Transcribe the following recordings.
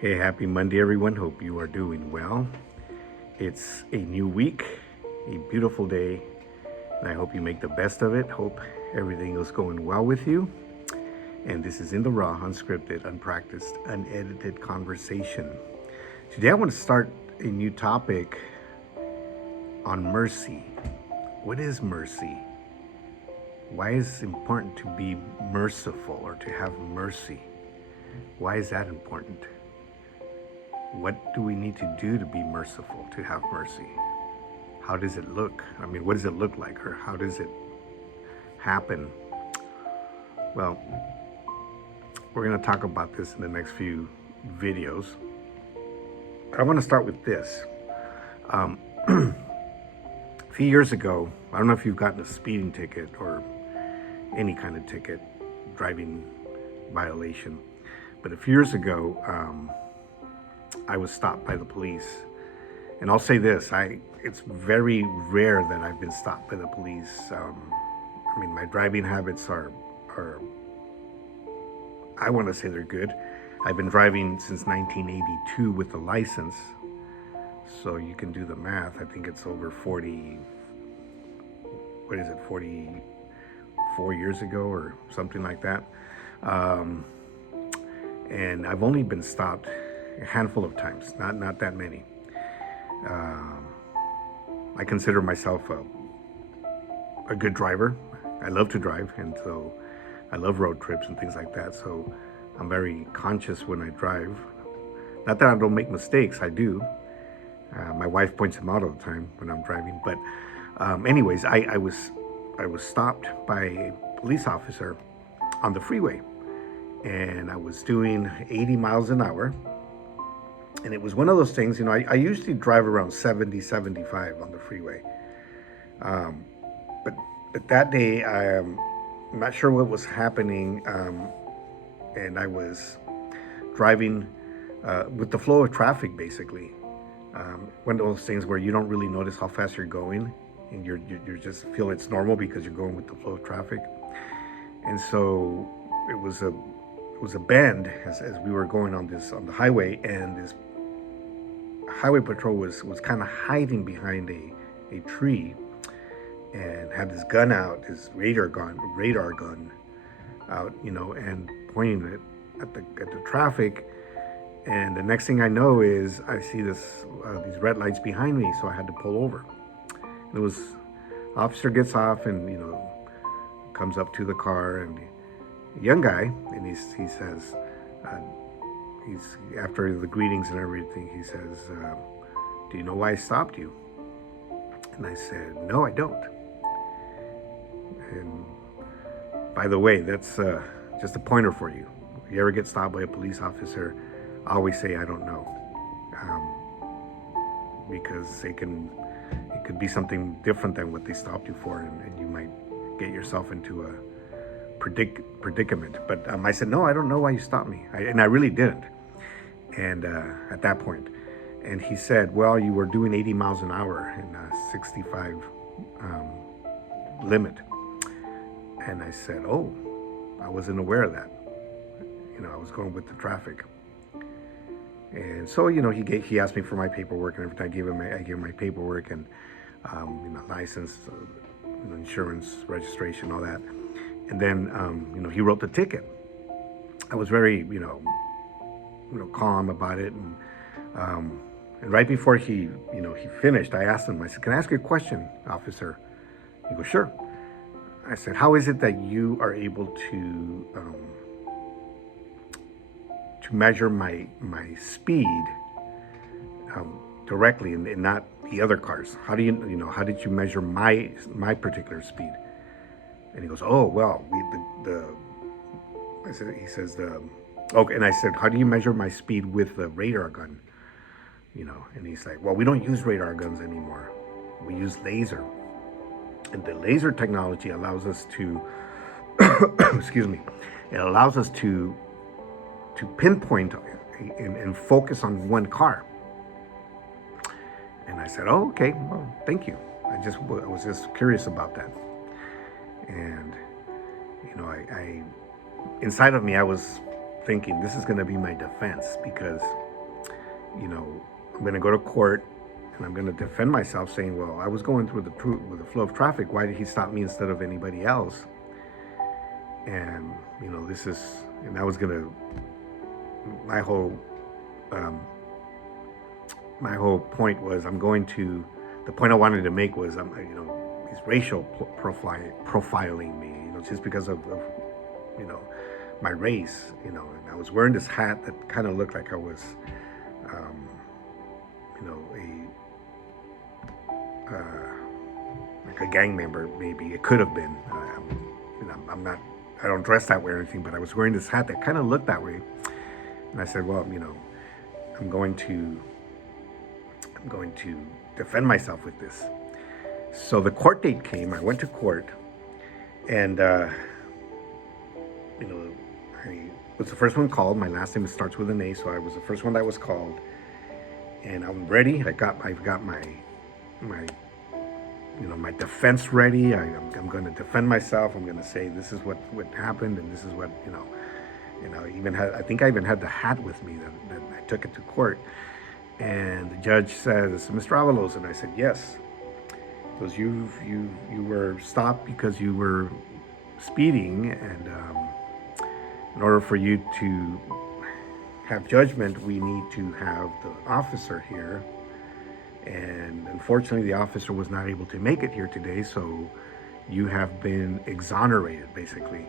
Hey, happy Monday, everyone. Hope you are doing well. It's a new week, a beautiful day, and I hope you make the best of it. Hope everything is going well with you. And this is In the Raw, unscripted, unpracticed, unedited conversation. Today, I want to start a new topic on mercy. What is mercy? Why is it important to be merciful or to have mercy? Why is that important? What do we need to do to be merciful, to have mercy? How does it look? I mean, what does it look like, or how does it happen? Well, we're going to talk about this in the next few videos. I want to start with this. A few years ago, I don't know if you've gotten a speeding ticket or any kind of ticket, driving violation, but a few years ago, I was stopped by the police. And I'll say this, it's very rare that I've been stopped by the police. My driving habits are I want to say they're good. I've been driving since 1982 with a license. So you can do the math. I think it's over 44 years ago or something like that. And I've only been stopped a handful of times, not that many. I consider myself a good driver. I love to drive, and so I love road trips and things like that. So I'm very conscious when I drive. Not that I don't make mistakes, I do. My wife points them out all the time when I'm driving. But anyways, I was stopped by a police officer on the freeway, and I was doing 80 miles an hour. And it was one of those things, I usually drive around 70, 75 on the freeway. But that day, I'm not sure what was happening. And I was driving with the flow of traffic, basically. One of those things where you don't really notice how fast you're going, and you just feel it's normal because you're going with the flow of traffic. And so it was a bend as we were going on the highway, and this highway patrol was kind of hiding behind a tree, and had this gun out, his radar gun out, and pointing it at the traffic. And the next thing I know is I see these red lights behind me, so I had to pull over. And it was, officer gets off and comes up to the car, and a young guy, and he says, he's after the greetings and everything, he says, do you know why I stopped you? And I said, no, I don't. And by the way, that's just a pointer for you. If you ever get stopped by a police officer, I always say I don't know, because it could be something different than what they stopped you for, and you might get yourself into a predicament. But I said, no, I don't know why you stopped me. And I really didn't. And at that point, and he said, well, you were doing 80 miles an hour in a 65 limit. And I said, oh, I wasn't aware of that. I was going with the traffic. And so, he asked me for my paperwork and everything. I gave him my paperwork and, license, insurance, registration, all that. And then, he wrote the ticket. I was very, calm about it. And right before he finished, I asked him, I said, can I ask you a question, officer? He goes, sure. I said, how is it that you are able to measure my speed directly and not the other cars? How do how did you measure my particular speed? And he goes, oh, well, he says, okay. And I said, how do you measure my speed with the radar gun? And he's like, well, we don't use radar guns anymore. We use laser. And the laser technology allows us to, excuse me, it allows us to pinpoint and focus on one car. And I said, oh, okay, well, thank you. I was just curious about that. And, I inside of me, I was thinking, this is going to be my defense, because I'm going to go to court and I'm going to defend myself saying, well, I was going through with the flow of traffic. Why did he stop me instead of anybody else? And, and I was going to, my whole point was the point I wanted to make was, he's racial profiling me, just because of my race, and I was wearing this hat that kind of looked like I was, like a gang member, maybe. It could have been. I don't dress that way or anything, but I was wearing this hat that kind of looked that way. And I said, well, I'm going to defend myself with this. So the court date came. I went to court, and I was the first one called. My last name starts with an A, so I was the first one that was called. And I'm ready. I've got my defense ready. I'm going to defend myself. I'm going to say this is what happened, and this is what I think I even had the hat with me that I took it to court. And the judge says, Mr. Avalos, and I said yes. He goes, you were stopped because you were speeding, and in order for you to have judgment, we need to have the officer here. And unfortunately, the officer was not able to make it here today, so you have been exonerated, basically.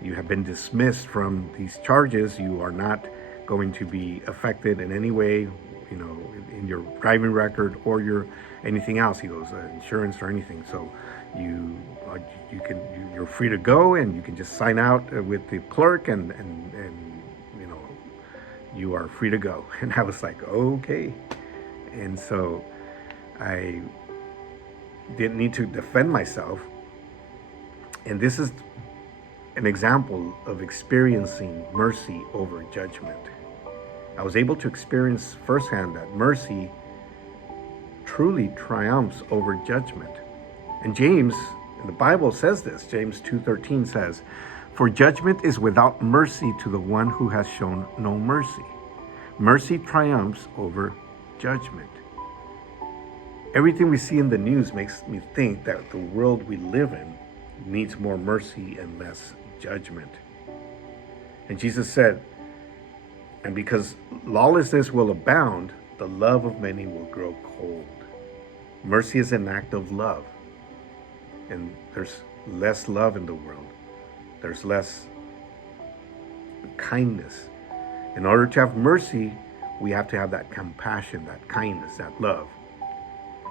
You have been dismissed from these charges. You are not going to be affected in any way, in your driving record or your anything else. He goes, insurance or anything. So you're free to go, and you can just sign out with the clerk, and you are free to go. And I was like, okay. And so I didn't need to defend myself. And this is an example of experiencing mercy over judgment. I was able to experience firsthand that mercy truly triumphs over judgment. And James, in the Bible, says this. James 2:13 says, "For judgment is without mercy to the one who has shown no mercy. Mercy triumphs over judgment." Everything we see in the news makes me think that the world we live in needs more mercy and less judgment. And Jesus said, and because lawlessness will abound, the love of many will grow cold. Mercy is an act of love. And there's less love in the world. There's less kindness. In order to have mercy, we have to have that compassion, that kindness, that love.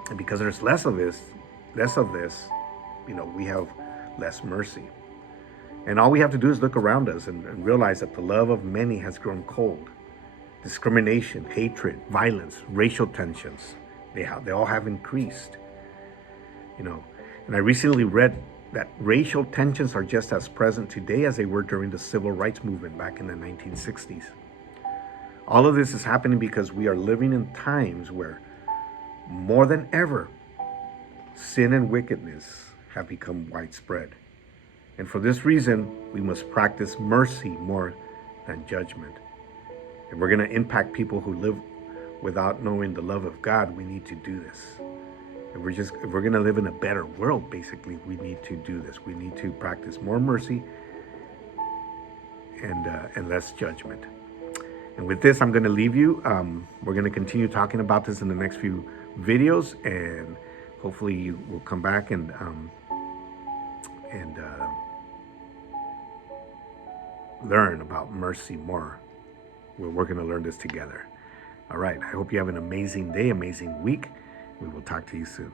And because there's less of this, we have less mercy. And all we have to do is look around us and realize that the love of many has grown cold. Discrimination, hatred, violence, racial tensions, they all have increased. And I recently read that racial tensions are just as present today as they were during the civil rights movement back in the 1960s. All of this is happening because we are living in times where, more than ever, sin and wickedness have become widespread. And for this reason, we must practice mercy more than judgment. If we're going to impact people who live without knowing the love of God, we need to do this. If we're going to live in a better world, basically, we need to do this. We need to practice more mercy and less judgment. And with this, I'm going to leave you. We're going to continue talking about this in the next few videos, and hopefully you will come back and learn about mercy more. We're going to learn this together. All right. I hope you have an amazing day, amazing week. We will talk to you soon.